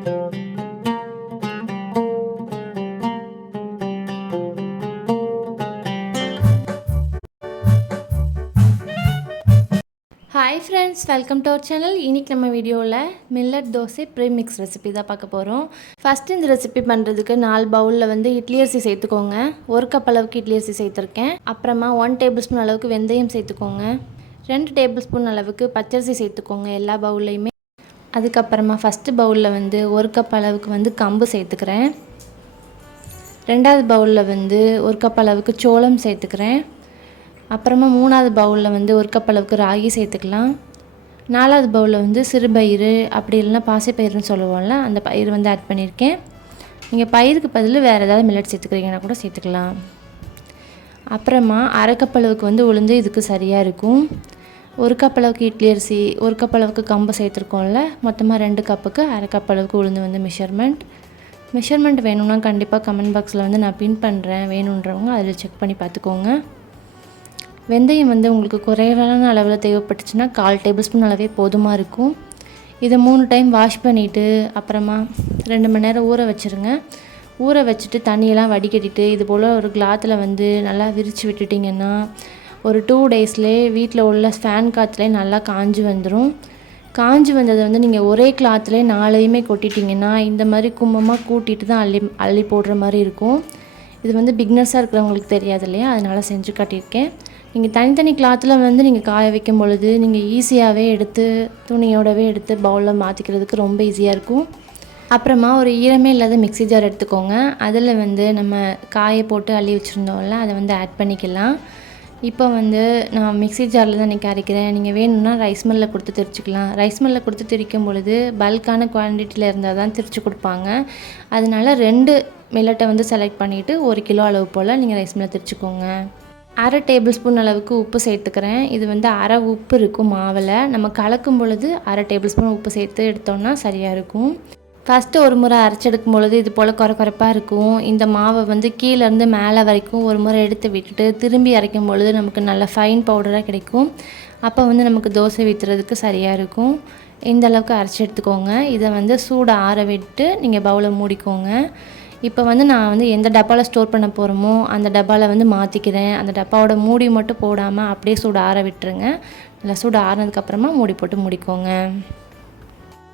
Hi friends, welcome to our channel. இன்றைக்கி நம்ம வீடியோவில் மில்லட் தோசை ப்ரீமிக்ஸ் ரெசிபி தான் பார்க்க போகிறோம். ஃபஸ்ட்டு இந்த ரெசிபி பண்ணுறதுக்கு 4 பவுலில் வந்து இட்லி அரிசி சேர்த்துக்கோங்க. 1 கப் அளவுக்கு இட்லி அரிசி சேர்த்துருக்கேன். அப்புறமா 1 டேபிள் ஸ்பூன் அளவுக்கு வெந்தயம் சேர்த்துக்கோங்க. 2 டேபிள் ஸ்பூன் அளவுக்கு பச்சரிசி சேர்த்துக்கோங்க எல்லா பவுல்லையுமே. அதுக்கப்புறமா ஃபஸ்ட்டு பவுலில் வந்து 1 கப் அளவுக்கு வந்து கம்பு சேர்த்துக்கிறேன். 2வது பவுலில் வந்து 1 கப் அளவுக்கு சோளம் சேர்த்துக்கிறேன். அப்புறமா 3வது பவுலில் வந்து 1 கப் அளவுக்கு ராகி சேர்த்துக்கலாம். 4வது பவுலில் வந்து சிறுபயிறு, அப்படி இல்லைன்னா பாசிப்பயிறுன்னு சொல்லுவோம்ல, அந்த பயிர் வந்து ஆட் பண்ணியிருக்கேன். நீங்கள் பயிருக்கு பதில் வேறு ஏதாவது மில்லட் சேர்த்துக்கிறீங்கன்னா கூட சேர்த்துக்கலாம். அப்புறமா 1/2 கப் அளவுக்கு வந்து உளுந்து இதுக்கு சரியாக இருக்கும். 1 கப் அளவுக்கு இட்லி அரிசி, 1 கப் அளவுக்கு கம்பு சேர்த்துருக்கோம்ல, மொத்தமாக 2 கப்புக்கு 1/2 கப் அளவுக்கு உளுந்து வந்து மெஷர்மெண்ட் வேணும்னா கண்டிப்பாக கமெண்ட் பாக்ஸில் வந்து நான் பின் பண்ணுறேன். வேணுன்றவங்க அதில் செக் பண்ணி பார்த்துக்கோங்க. வெந்தயம் வந்து உங்களுக்கு குறைவான அளவில் தேவைப்பட்டுச்சுன்னா 1/4 டேபிள் ஸ்பூன் அளவே போதுமாக இருக்கும். இதை 3 டைம் வாஷ் பண்ணிவிட்டு அப்புறமா 2 மணி நேரம் ஊற வச்சுருங்க. ஊற வச்சுட்டு தண்ணியெல்லாம் வடிகட்டிட்டு இது போல் ஒரு கிளாத்தில் வந்து நல்லா விரித்து விட்டுட்டிங்கன்னா ஒரு 2 டேஸ்லேயே வீட்டில் உள்ள ஃபேன் காற்றுலேயே நல்லா காஞ்சி வந்துடும். காஞ்சி வந்ததை வந்து நீங்கள் ஒரே கிளாத்துலேயே 4யுமே கொட்டிட்டிங்கன்னா இந்த மாதிரி கும்பமாக கூட்டிகிட்டு தான் அள்ளி போடுற மாதிரி இருக்கும். இது வந்து பிக்னஸாக இருக்கிறவங்களுக்கு தெரியாது இல்லையா, அதனால் செஞ்சு காட்டியிருக்கேன். நீங்கள் தனித்தனி கிளாத்தில் வந்து நீங்கள் காய வைக்கும் பொழுது நீங்கள் ஈஸியாகவே எடுத்து துணியோடவே எடுத்து பவுலில் மாற்றிக்கிறதுக்கு ரொம்ப ஈஸியாக இருக்கும். அப்புறமா ஒரு ஈரமே இல்லாத மிக்ஸி ஜார் எடுத்துக்கோங்க. அதில் வந்து நம்ம காயை போட்டு அள்ளி வச்சுருந்தோம்ல, அதை வந்து ஆட் பண்ணிக்கலாம். இப்போ வந்து நான் மிக்ஸி ஜாரில் தான் இன்றைக்கி அரைக்கிறேன். நீங்கள் வேணும்னா ரைஸ் மில்லில் கொடுத்து திரிச்சிக்கலாம். ரைஸ் மில்லில் கொடுத்து திரிக்கும் பொழுது பல்கான குவான்டிட்டியில் இருந்தால் தான் திரிச்சு கொடுப்பாங்க. அதனால 2 மில்லட்டை வந்து செலக்ட் பண்ணிவிட்டு 1 கிலோ அளவு போல் நீங்கள் ரைஸ் மில்லில் திரிச்சிக்கோங்க. 1/2 டேபிள் ஸ்பூன் அளவுக்கு உப்பு சேர்த்துக்கிறேன். இது வந்து அரை உப்பு இருக்கும் மாவில். நம்ம கலக்கும் பொழுது 1/2 டேபிள் ஸ்பூன் உப்பு சேர்த்து எடுத்தோம்னா சரியாக இருக்கும். ஃபஸ்ட்டு ஒரு முறை அரைச்செடுக்கும் பொழுது இது போல் குறைப்பாக இருக்கும். இந்த மாவை வந்து கீழேருந்து மேலே வரைக்கும் ஒரு முறை எடுத்து விட்டுட்டு திரும்பி அரைக்கும் பொழுது நமக்கு நல்ல ஃபைன் பவுடராக கிடைக்கும். அப்போ வந்து நமக்கு தோசை ஊற்றுறதுக்கு சரியாக இருக்கும். இந்த அளவுக்கு அரைச்சி எடுத்துக்கோங்க. இதை வந்து சூடு ஆற விட்டு நீங்கள் பவுலை மூடிக்கோங்க. இப்போ வந்து நான் வந்து எந்த டப்பாவில் ஸ்டோர் பண்ண போகிறோமோ அந்த டப்பாவில் வந்து மாற்றிக்கிறேன். அந்த டப்பாவோட மூடி மட்டும் போடாமல் அப்படியே சூடு ஆற விட்டுருங்க. நல்லா சூடு ஆறினதுக்கப்புறமா மூடி போட்டு மூடிக்கோங்க.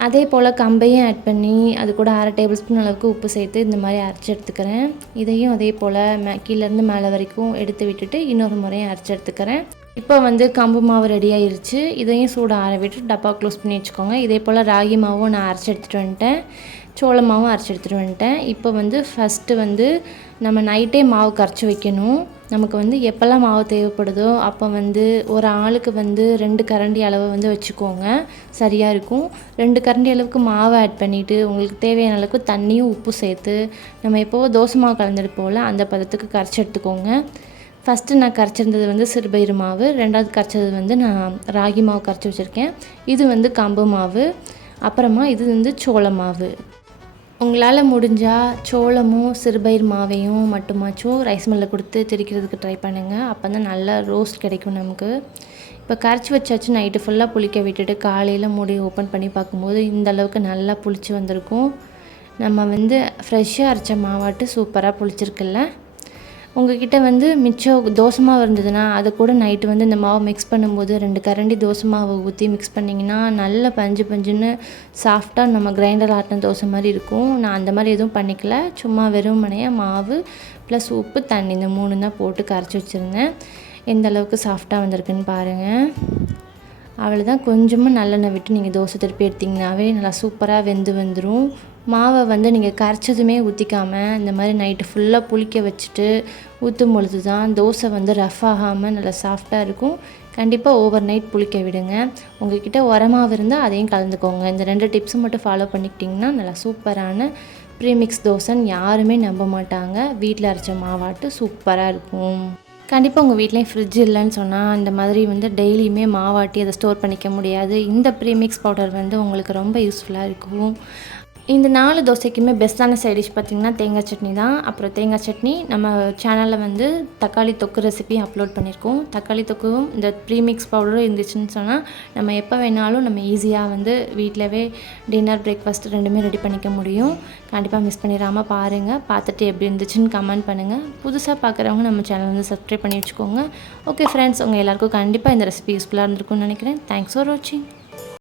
அதே போல் கம்பையும் ஆட் பண்ணி அது கூட 1/2 டேபிள் ஸ்பூன் அளவுக்கு உப்பு சேர்த்து இந்த மாதிரி அரைச்சி எடுத்துக்கிறேன். இதையும் அதே போல் கீழேருந்து மேலே வரைக்கும் எடுத்து விட்டுட்டு இன்னொரு முறையும் அரைச்சி எடுத்துக்கிறேன். இப்போ வந்து கம்பு மாவு ரெடி ஆயிடுச்சு. இதையும் சூடு ஆற விட்டு டப்பா க்ளோஸ் பண்ணி வச்சுக்கோங்க. இதே போல் ராகி மாவும் நான் அரைச்சி எடுத்துகிட்டு வந்துட்டேன். சோள மாவும் அரைச்சி எடுத்துகிட்டு வந்துட்டேன். இப்போ வந்து ஃபஸ்ட்டு வந்து நம்ம நைட்டே மாவு கரைச்சி வைக்கணும். நமக்கு வந்து எப்போல்லாம் மாவு தேவைப்படுதோ அப்போ வந்து ஒரு ஆளுக்கு வந்து 2 கரண்டி அளவு வந்து வச்சுக்கோங்க, சரியாக இருக்கும். 2 கரண்டி அளவுக்கு மாவை ஆட் பண்ணிவிட்டு உங்களுக்கு தேவையான அளவுக்கு தண்ணியும் உப்பு சேர்த்து நம்ம எப்போவோ தோசை மாவு கலந்துருப்போம்ல அந்த பதத்துக்கு கரைச்சி எடுத்துக்கோங்க. ஃபஸ்ட்டு நான் கரைச்சிருந்தது வந்து சிறுபயிறு மாவு, 2வது கரைச்சது வந்து நான் ராகி மாவு கரைச்சி வச்சுருக்கேன். இது வந்து கம்பு மாவு, அப்புறமா இது வந்து சோள மாவு. உங்களால் முடிஞ்சால் சோளமும் சிறுபயிறு மாவையும் மட்டுமாச்சும் ரைஸ் மில்லில் கொடுத்து திரிக்கிறதுக்கு ட்ரை பண்ணுங்கள். அப்போ தான் நல்லா ரோஸ்ட் கிடைக்கும் நமக்கு. இப்போ கரைச்சி வச்சாச்சு. நைட்டு ஃபுல்லாக புளிக்க விட்டுட்டு காலையில் மூடி ஓப்பன் பண்ணி பார்க்கும்போது இந்த அளவுக்கு நல்லா புளிச்சு வந்திருக்கும். நம்ம வந்து ஃப்ரெஷ்ஷாக அரைச்ச மாவாட்டு சூப்பராக புளிச்சிருக்குல்ல. உங்கள்கிட்ட வந்து மிச்சம் தோசை மாவு இருந்ததுன்னா அதை கூட நைட்டு வந்து இந்த மாவை மிக்ஸ் பண்ணும்போது 2 கரண்டி தோசை மாவை ஊற்றி மிக்ஸ் பண்ணிங்கன்னா நல்ல பஞ்சுன்னு சாஃப்டாக நம்ம கிரைண்டர் ஆட்டின தோசை மாதிரி இருக்கும். நான் அந்த மாதிரி எதுவும் பண்ணிக்கல. சும்மா வெறுமனையாக மாவு ப்ளஸ் உப்பு தண்ணி இந்த 3 தான் போட்டு கரைச்சி வச்சுருந்தேன். எந்த அளவுக்கு சாஃப்டாக வந்திருக்குன்னு பாருங்கள். அவ்வளோதான். கொஞ்சமாக நல்லெண்ணெய் விட்டு நீங்கள் தோசை திருப்பி எடுத்திங்கனாவே நல்லா சூப்பராக வெந்து வந்துடும். மாவை வந்து நீங்கள் கரைச்சதுமே ஊற்றிக்காமல் இந்த மாதிரி நைட்டு ஃபுல்லாக புளிக்க வச்சுட்டு ஊற்றும் பொழுது தான் தோசை வந்து ரஃப் ஆகாமல் நல்லா சாஃப்டாக இருக்கும். கண்டிப்பாக ஓவர் நைட் புளிக்க விடுங்க. உங்கள்கிட்ட உரமாவு இருந்தால் அதையும் கலந்துக்கோங்க. இந்த 2 டிப்ஸும் மட்டும் ஃபாலோ பண்ணிக்கிட்டிங்கன்னா நல்லா சூப்பரான ப்ரீமிக்ஸ் தோசைன்னு யாருமே நம்ப மாட்டாங்க. வீட்டில் அரைச்ச மாவாட்டு சூப்பராக இருக்கும். கண்டிப்பாக உங்கள் வீட்லேயும் ஃப்ரிட்ஜ் இல்லைன்னு சொன்னால் இந்த மாதிரி வந்து டெய்லியுமே மாவாட்டி அதை ஸ்டோர் பண்ணிக்க முடியாது. இந்த ப்ரீமிக்ஸ் பவுடர் வந்து உங்களுக்கு ரொம்ப யூஸ்ஃபுல்லாக இருக்கும். இந்த 4 தோசைக்குமே பெஸ்ட்டான சைட் டிஷ் பார்த்திங்கன்னா தேங்காய் சட்னி தான். அப்புறம் தேங்காய் சட்னி நம்ம சேனலில் வந்து தக்காளி தொக்கு ரெசிபி அப்லோட் பண்ணியிருக்கோம். தக்காளி தொக்கும் இந்த ப்ரீமிக்ஸ் பவுடரும் இருந்துச்சுன்னு சொன்னால் நம்ம எப்போ வேணாலும் நம்ம ஈஸியாக வந்து வீட்டிலவே டின்னர் பிரேக்ஃபாஸ்ட் ரெண்டுமே ரெடி பண்ணிக்க முடியும். கண்டிப்பாக மிஸ் பண்ணிடாமல் பாருங்கள். பார்த்துட்டு எப்படி இருந்துச்சுன்னு கமெண்ட் பண்ணுங்கள். புதுசாக பார்க்குறவங்க நம்ம சேனல் வந்து சப்ஸ்கிரைப் பண்ணி வச்சுக்கோங்க. ஓகே ஃப்ரெண்ட்ஸ், உங்கள் எல்லாேருக்கும் கண்டிப்பாக இந்த ரெசிபி யூஸ்ஃபுல்லாக இருந்திருக்கும்னு நினைக்கிறேன். தேங்க்ஸ் ஃபார் வாட்சிங்.